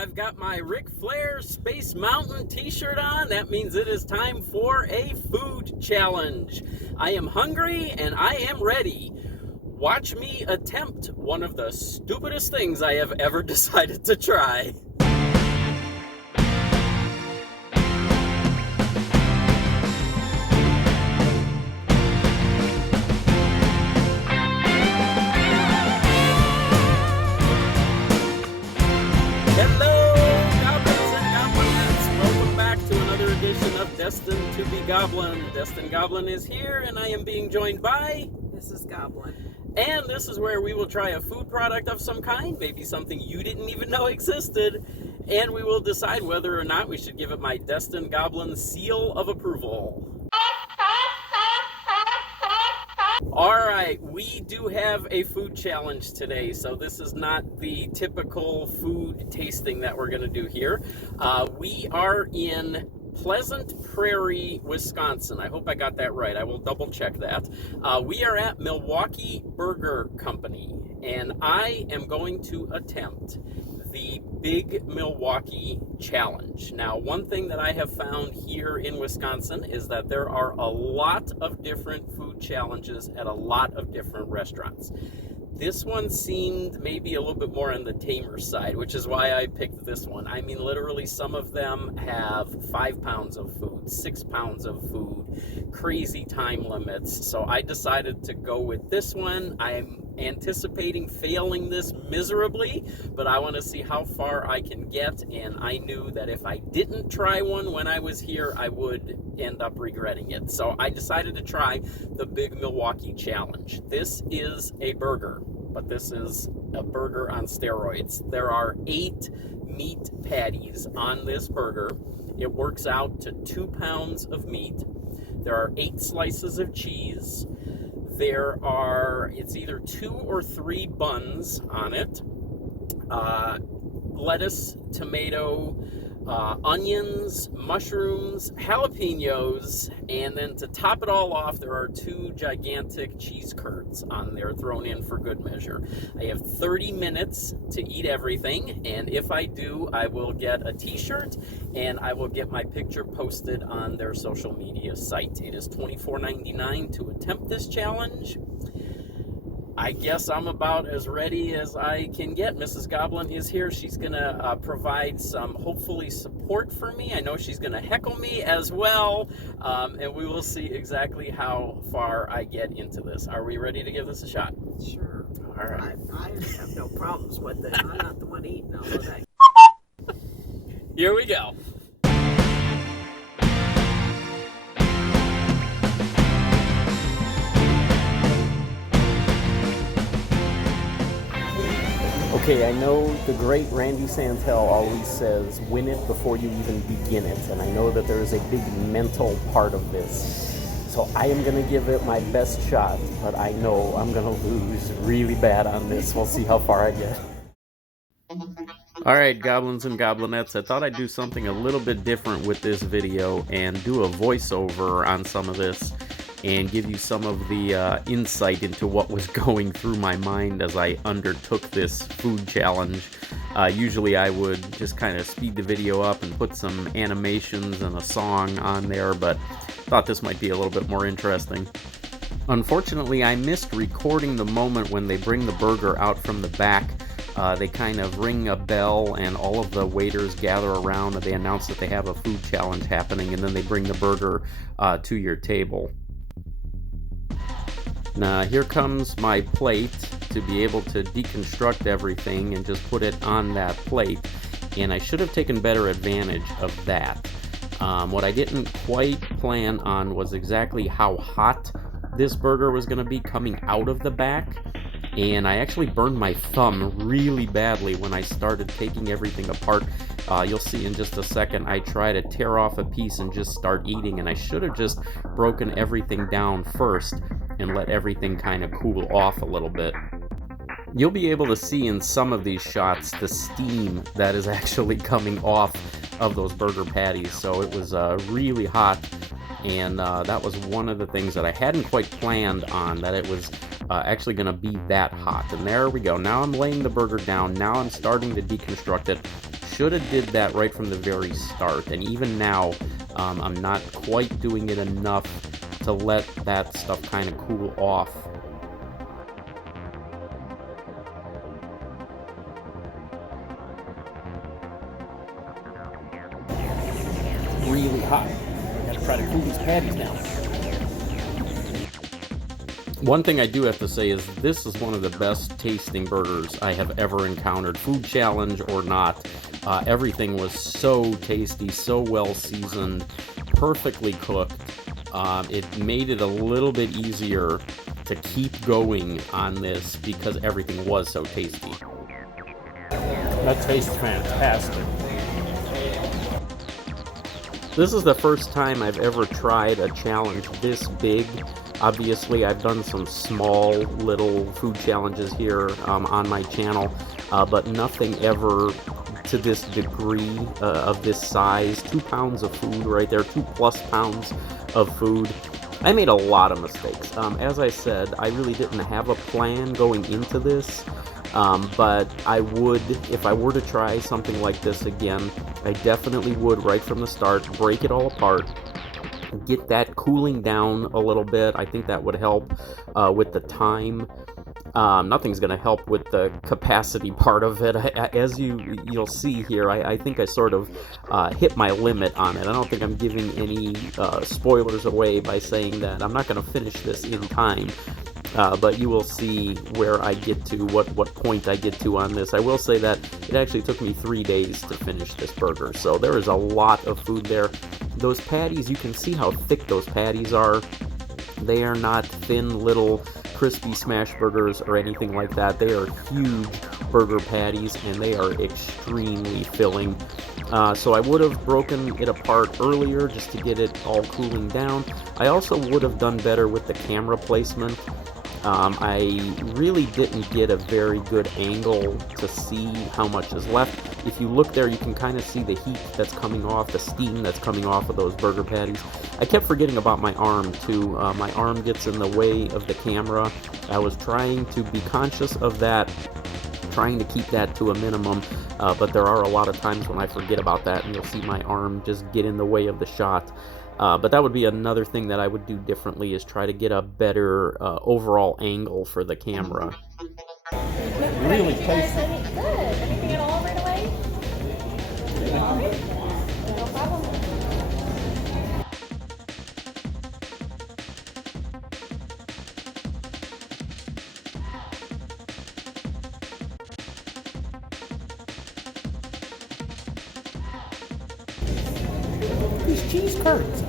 I've got my Ric Flair Space Mountain t-shirt on. That means it is time for a food challenge. I am hungry and I am ready. Watch me attempt one of the stupidest things I have ever decided to try. Hello, Goblins and Goblinettes. Welcome back to another edition of Destined to be Goblin. Destined Goblin is here, and I am being joined by Mrs. Goblin. And this is where we will try a food product of some kind, maybe something you didn't even know existed, and we will decide whether or not we should give it my Destined Goblin seal of approval. Alright, we do have a food challenge today, so this is not the typical food tasting that we're going to do here. We are in Pleasant Prairie, Wisconsin. I hope I got that right. I will double check that. We are at Milwaukee Burger Company, and I am going to attempt the Big Milwaukee Challenge. Now, one thing that I have found here in Wisconsin is that there are a lot of different food challenges at a lot of different restaurants. This one seemed maybe a little bit more on the tamer side, which is why I picked this one. I mean, literally, some of them have 5 pounds of food, 6 pounds of food, crazy time limits. So I decided to go with this one. I'm anticipating failing this miserably, but I want to see how far I can get. And I knew that if I didn't try one when I was here, I would end up regretting it. So I decided to try the Big Milwaukee Challenge. This is a burger, but this is a burger on steroids. There are 8 meat patties on this burger. It works out to 2 pounds of meat. There are 8 slices of cheese. It's either 2 or 3 buns on it. Lettuce, tomato, onions, mushrooms, jalapenos, and then to top it all off, there are 2 gigantic cheese curds on there thrown in for good measure. I have 30 minutes to eat everything, and if I do, I will get a t-shirt and I will get my picture posted on their social media site. It is $24.99 to attempt this challenge. I guess I'm about as ready as I can get. Mrs. Goblin is here. She's going to provide some, hopefully, support for me. I know she's going to heckle me as well, and we will see exactly how far I get into this. Are we ready to give this a shot? Sure. All right. I have no problems with it. I'm not the one eating all of that. Here we go. Okay, I know the great Randy Santel always says, win it before you even begin it. And I know that there is a big mental part of this. So I am going to give it my best shot, but I know I'm going to lose really bad on this. We'll see how far I get. Alright, Goblins and Goblinettes, I thought I'd do something a little bit different with this video and do a voiceover on some of this and give you some of the insight into what was going through my mind as I undertook this food challenge. Usually I would just kind of speed the video up and put some animations and a song on there, but thought this might be a little bit more interesting. Unfortunately, I missed recording the moment when they bring the burger out from the back. They kind of ring a bell and all of the waiters gather around and they announce that they have a food challenge happening, and then they bring the burger to your table. Now here comes my plate to be able to deconstruct everything and just put it on that plate, and I should have taken better advantage of that. What I didn't quite plan on was exactly how hot this burger was going to be coming out of the back, and I actually burned my thumb really badly when I started taking everything apart. You'll see in just a second I try to tear off a piece and just start eating, and I should have just broken everything down first and let everything kind of cool off a little bit. You'll be able to see in some of these shots the steam that is actually coming off of those burger patties, so it was really hot, and that was one of the things that I hadn't quite planned on, that it was actually going to be that hot. And there we go. Now I'm laying the burger down. Now I'm starting to deconstruct it. should have did that right from the very start, and even now, I'm not quite doing it enough to let that stuff kind of cool off. Really hot. I gotta try to cool these patties down. One thing I do have to say is this is one of the best tasting burgers I have ever encountered, food challenge or not. Everything was so tasty, so well seasoned, perfectly cooked. It made it a little bit easier to keep going on this because everything was so tasty. That tastes fantastic. This is the first time I've ever tried a challenge this big. Obviously, I've done some small little food challenges here on my channel, but nothing ever to this degree of this size. 2 pounds of food right there, 2+ pounds of food. I made a lot of mistakes. As I said, I really didn't have a plan going into this, but I would, if I were to try something like this again, I definitely would right from the start break it all apart, get that cooling down a little bit. I think that would help with the time. Nothing's going to help with the capacity part of it. As you'll see here, I think I sort of hit my limit on it. I don't think I'm giving any spoilers away by saying that I'm not going to finish this in time. But you will see where I get to, what point I get to on this. I will say that it actually took me 3 days to finish this burger, so there is a lot of food there. Those patties, you can see how thick those patties are. They are not thin little crispy smash burgers or anything like that. They are huge burger patties, and they are extremely filling. So I would have broken it apart earlier just to get it all cooling down. I also would have done better with the camera placement. I really didn't get a very good angle to see how much is left. If you look there, you can kind of see the heat that's coming off, the steam that's coming off of those burger patties. I kept forgetting about my arm too. My arm gets in the way of the camera. I was trying to be conscious of that, trying to keep that to a minimum, but there are a lot of times when I forget about that, and you'll see my arm just get in the way of the shot. But that would be another thing that I would do differently, is try to get a better overall angle for the camera. Really tasty. Good. Everything at all right away? All right. No problem. These cheese curds.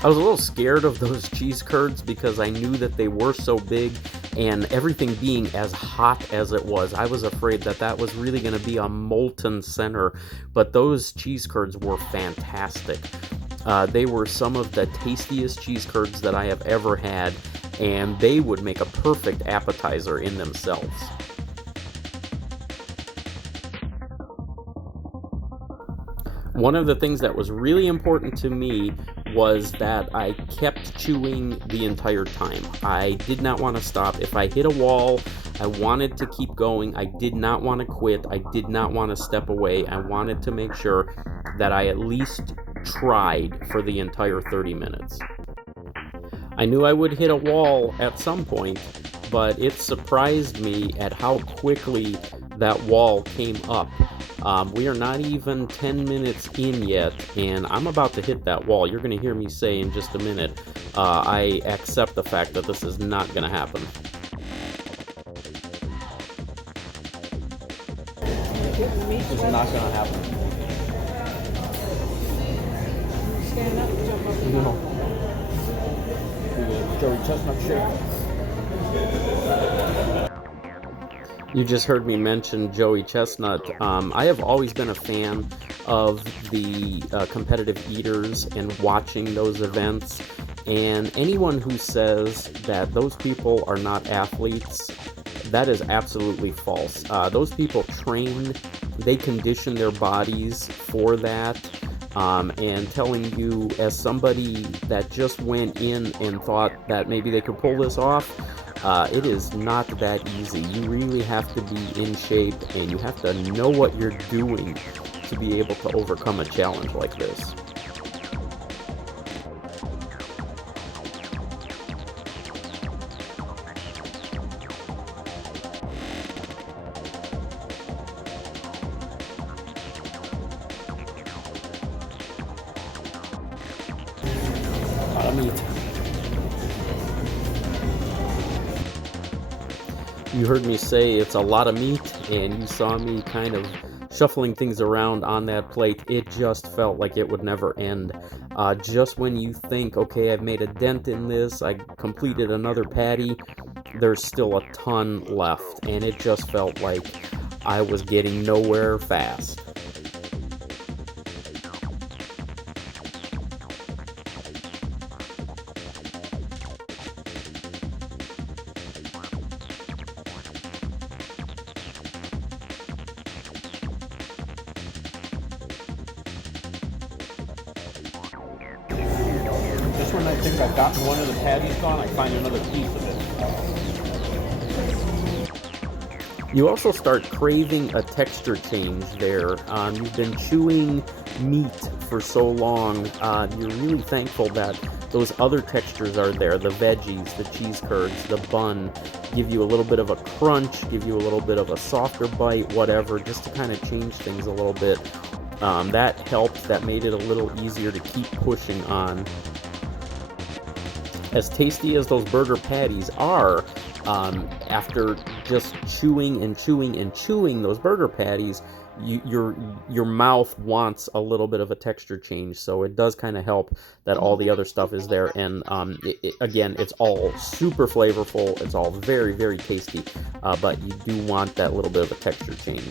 I was a little scared of those cheese curds because I knew that they were so big, and everything being as hot as it was, I was afraid that that was really going to be a molten center. But those cheese curds were fantastic. They were some of the tastiest cheese curds that I have ever had, and they would make a perfect appetizer in themselves. One of the things that was really important to me was that I kept chewing the entire time. I did not want to stop. If I hit a wall, I wanted to keep going. I did not want to quit. I did not want to step away. I wanted to make sure that I at least tried for the entire 30 minutes. I knew I would hit a wall at some point, but it surprised me at how quickly that wall came up. We are not even 10 minutes in yet, and I'm about to hit that wall. You're going to hear me say in just a minute, I accept the fact that this is not going to happen. This is not going to happen. Stand up and jump up and No. The Joey Chestnut shake. You just heard me mention Joey Chestnut. I have always been a fan of the competitive eaters and watching those events. And anyone who says that those people are not athletes, that is absolutely false. Those people train, they condition their bodies for that. And telling you, as somebody that just went in and thought that maybe they could pull this off, It is not that easy. You really have to be in shape, and you have to know what you're doing to be able to overcome a challenge like this. A lot of meat. You heard me say it's a lot of meat, and you saw me kind of shuffling things around on that plate. It just felt like it would never end. Just when you think, okay, I've made a dent in this, I completed another patty, there's still a ton left, and it just felt like I was getting nowhere fast. Just when I think I've gotten one of the patties gone, I find another piece of it. You also start craving a texture change there. You've been chewing meat for so long. You're really thankful that those other textures are there. The veggies, the cheese curds, the bun give you a little bit of a crunch, give you a little bit of a softer bite, whatever, just to kind of change things a little bit. That helped. That made it a little easier to keep pushing on. As tasty as those burger patties are, after just chewing and chewing and chewing those burger patties, your mouth wants a little bit of a texture change. So it does kind of help that all the other stuff is there. And again, it's all super flavorful. It's all very, very tasty. But you do want that little bit of a texture change.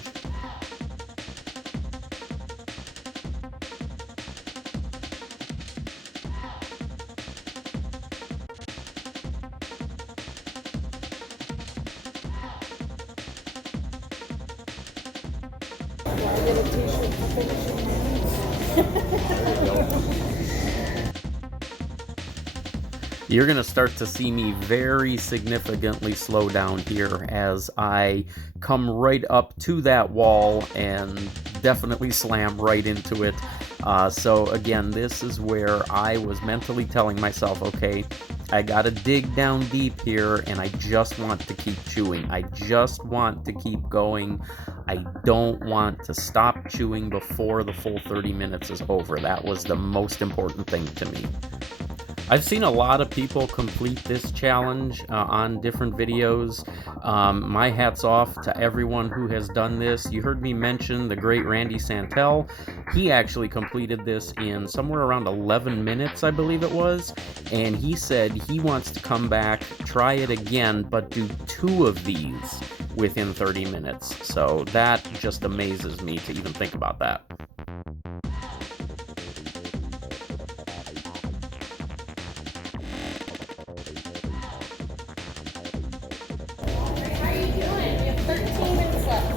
You're going to start to see me very significantly slow down here as I come right up to that wall and definitely slam right into it. So again, this is where I was mentally telling myself, okay, I gotta dig down deep here, and I just want to keep chewing. I just want to keep going. I don't want to stop chewing before the full 30 minutes is over. That was the most important thing to me. I've seen a lot of people complete this challenge on different videos. My hat's off to everyone who has done this. You heard me mention the great Randy Santel. He actually completed this in somewhere around 11 minutes, I believe it was. And he said he wants to come back, try it again, but do 2 of these within 30 minutes. So that just amazes me to even think about that.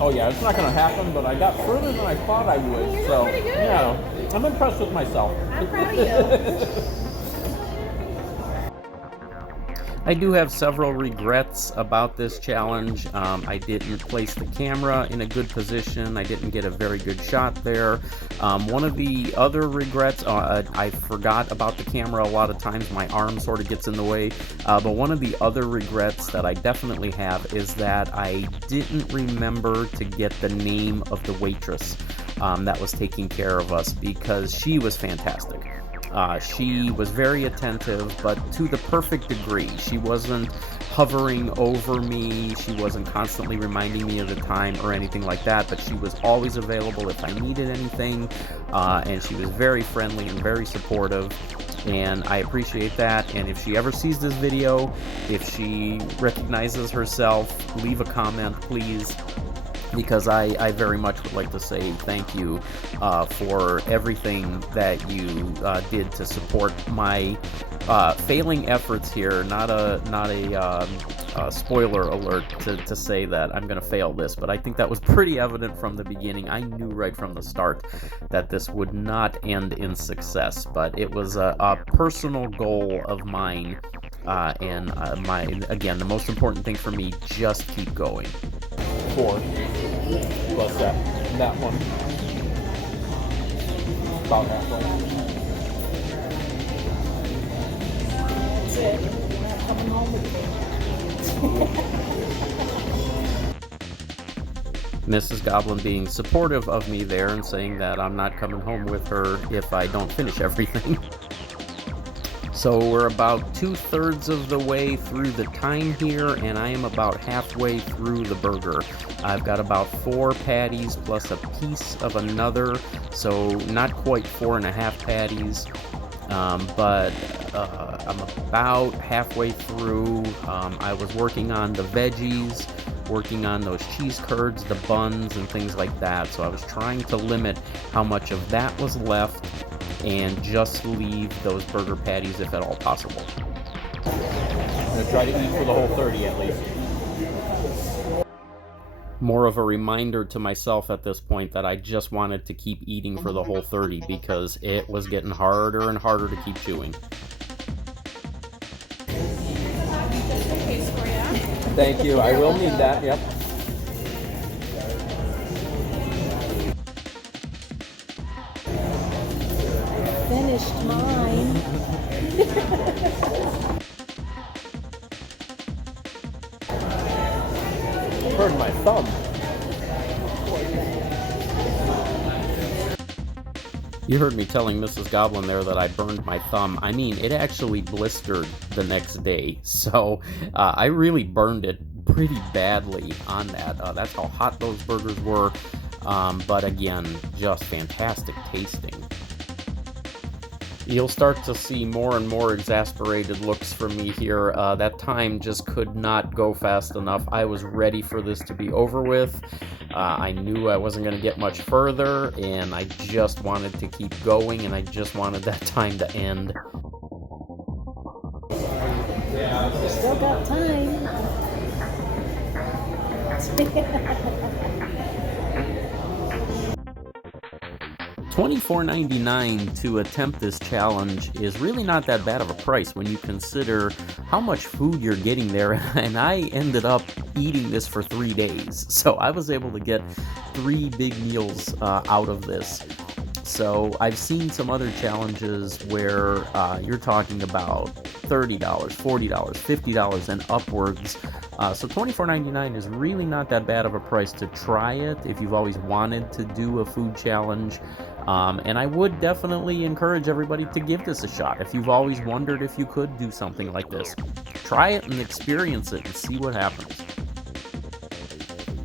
Oh yeah, it's not going to happen, but I got further than I thought I would. You're So doing pretty good. yeah, I'm impressed with myself. I'm proud of you. I do have several regrets about this challenge. I didn't place the camera in a good position. I didn't get a very good shot there. One of the other regrets, I forgot about the camera a lot of times. My arm sort of gets in the way. But one of the other regrets that I definitely have is that I didn't remember to get the name of the waitress that was taking care of us, because she was fantastic. She was very attentive, but to the perfect degree. She wasn't hovering over me, she wasn't constantly reminding me of the time or anything like that, but she was always available if I needed anything, and she was very friendly and very supportive, and I appreciate that. And if she ever sees this video, if she recognizes herself, leave a comment, please, because I very much would like to say thank you for everything that you did to support my failing efforts here. Not a spoiler alert to say that I'm going to fail this, but I think that was pretty evident from the beginning. I knew right from the start that this would not end in success, but it was a personal goal of mine Again, the most important thing for me, just keep going. 4 plus that one. About halfway. That's it. You're not coming home with me. Mrs. Goblin being supportive of me there and saying that I'm not coming home with her if I don't finish everything. So we're about 2/3 of the way through the time here, and I am about halfway through the burger. I've got about 4 patties plus a piece of another, so not quite 4.5 patties, but I'm about halfway through. I was working on the veggies, working on those cheese curds, the buns, and things like that, so I was trying to limit how much of that was left and just leave those burger patties if at all possible. I'm going to try to eat for the whole 30 at least. More of a reminder to myself at this point that I just wanted to keep eating for the whole 30 because it was getting harder and harder to keep chewing. Thank you. I will need that. Yep. Finished mine. Burned my thumb. You heard me telling Mrs. Goblin there that I burned my thumb. I mean, it actually blistered the next day, so I really burned it pretty badly on that. That's how hot those burgers were, but again, just fantastic tasting. You'll start to see more and more exasperated looks from me here. That time just could not go fast enough. I was ready for this to be over with. I knew I wasn't going to get much further, and I just wanted to keep going, and I just wanted that time to end. You still got time. $24.99 to attempt this challenge is really not that bad of a price when you consider how much food you're getting there, and I ended up eating this for 3 days, so I was able to get 3 big meals out of this. So I've seen some other challenges where you're talking about $30, $40, $50 and upwards. So $24.99 is really not that bad of a price to try it if you've always wanted to do a food challenge. And I would definitely encourage everybody to give this a shot. If you've always wondered if you could do something like this, try it and experience it and see what happens.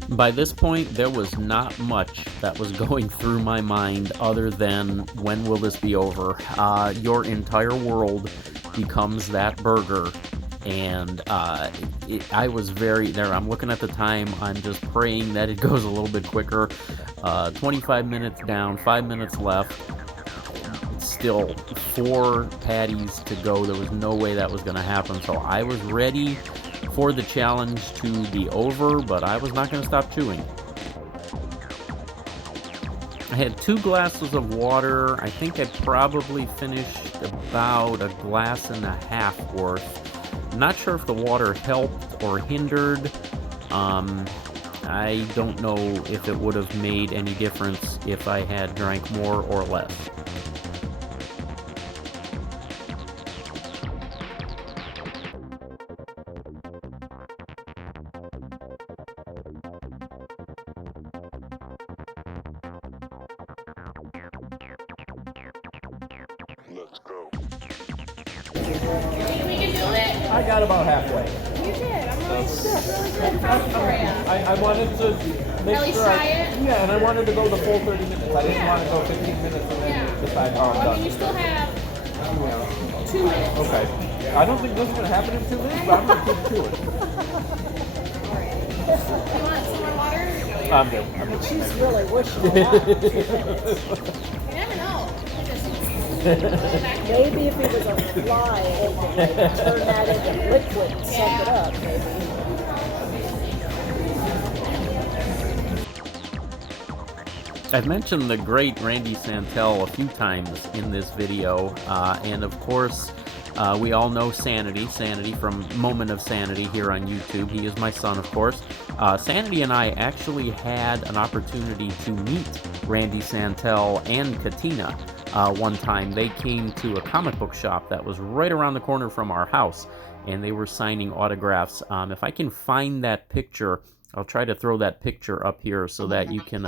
By this point, there was not much that was going through my mind other than, when will this be over? Your entire world becomes that burger. And I was I'm looking at the time, I'm just praying that it goes a little bit quicker. 25 minutes down, 5 minutes left. Still 4 patties to go. There was no way that was going to happen. So I was ready for the challenge to be over, but I was not going to stop chewing. I had 2 glasses of water. I think I probably finished about a glass and a half worth. Not sure if the water helped or hindered. I don't know if it would have made any difference if I had drank more or less. Let's go. We can do it. I got about halfway. You did. I'm really good for you. I wanted to make At least sure. try it? Yeah, and I wanted to go the full 30 minutes. I didn't want to go 15 minutes and then decide how I'm I done. mean, you still have 2 minutes. Okay. I don't think this is going to happen in 2 minutes, but I'm going to keep chewing. You want some more water? I'm good. She's really wishing a lot. You never know. Maybe if it was a fly, it would like, turn that into liquid and suck it up, maybe. I've mentioned the great Randy Santel a few times in this video, and of course, We all know Sanity from Moment of Sanity here on YouTube. He is my son, of course. Sanity and I actually had an opportunity to meet Randy Santel and Katina one time. They came to a comic book shop that was right around the corner from our house, and they were signing autographs. If I can find that picture, I'll try to throw that picture up here so that you can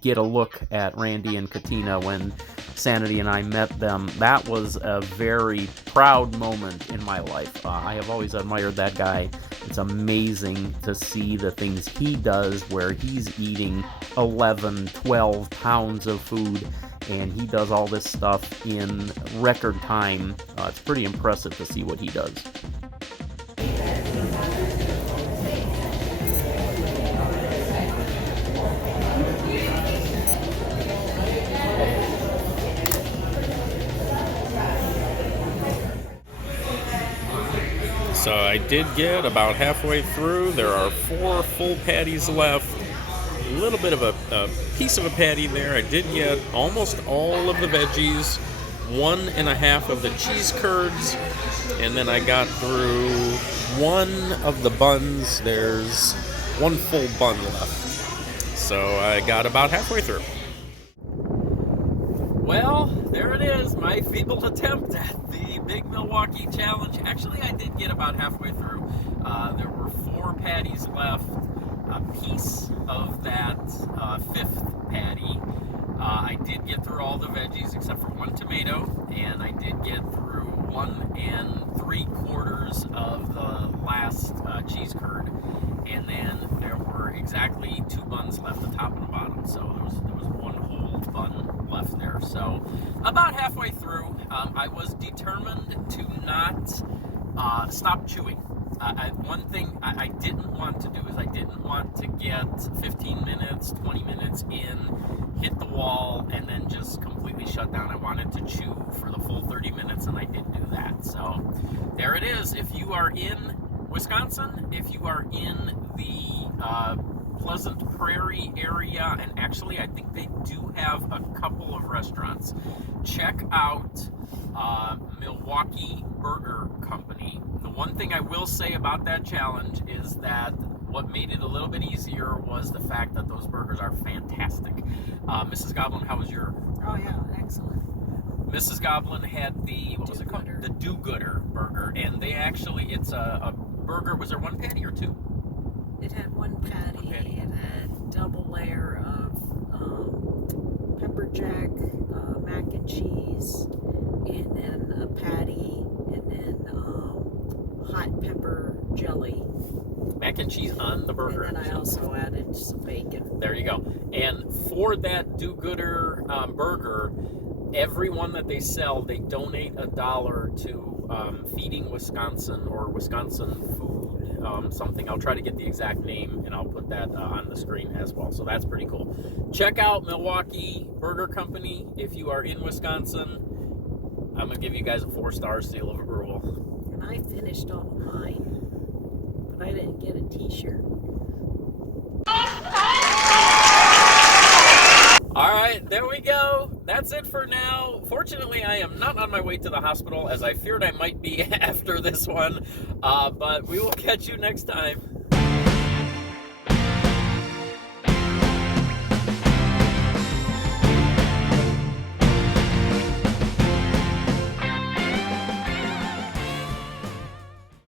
get a look at Randy and Katina when Sanity and I met them. That was a very proud moment in my life. I have always admired that guy. It's amazing to see the things he does where he's eating 11, 12 pounds of food, and he does all this stuff in record time. It's pretty impressive to see what he does. So I did get about halfway through. There are 4 full patties left. A little bit of a piece of a patty there. I did get almost all of the veggies, 1.5 of the cheese curds, and then I got through 1 of the buns. There's 1 full bun left. So I got about halfway through. Well, there it is, my feeble attempt at the Big Milwaukee Challenge. Actually, I did get about halfway through. There were 4 patties left, a piece of that 5th patty. I did get through all the veggies except for 1 tomato, and I did get through 1 3/4 of the last cheese curd. And then there were exactly 2 buns left, the top and the bottom. So there was 1 whole bun left there. So about halfway through, I was determined to not stop chewing. One thing I didn't want to do is I didn't want to get 15 minutes, 20 minutes in, hit the wall, and then just completely shut down. I wanted to chew for the full 30 minutes, and I did do that. So there it is. If you are in Wisconsin, if you are in the Pleasant Prairie area, and actually I think they do have a couple of restaurants, check out Milwaukee Burger Company. The one thing I will say about that challenge is that what made it a little bit easier was the fact that those burgers are fantastic. Mrs. Goblin, how was your? Oh yeah, excellent. Mrs. Goblin had the, what was it called? The Do-Gooder burger, and they actually, it's a burger. Was there 1 patty or 2? It had 1 patty. It had double layer of pepper jack, mac and cheese, and then a patty, and then hot pepper jelly. Mac and cheese on the burger. And then I also added some bacon. There you go. And for that Do-Gooder burger, every one that they sell, they donate $1 to Feeding Wisconsin or Wisconsin Food something. I'll try to get the exact name, and I'll put that on the screen as well. So that's pretty cool. Check out Milwaukee Burger Company if you are in Wisconsin. I'm going to give you guys a 4-star seal of approval. And I finished all of mine, but I didn't get a t-shirt. All right, there we go. That's it for now. Fortunately, I am not on my way to the hospital, as I feared I might be after this one. But we will catch you next time.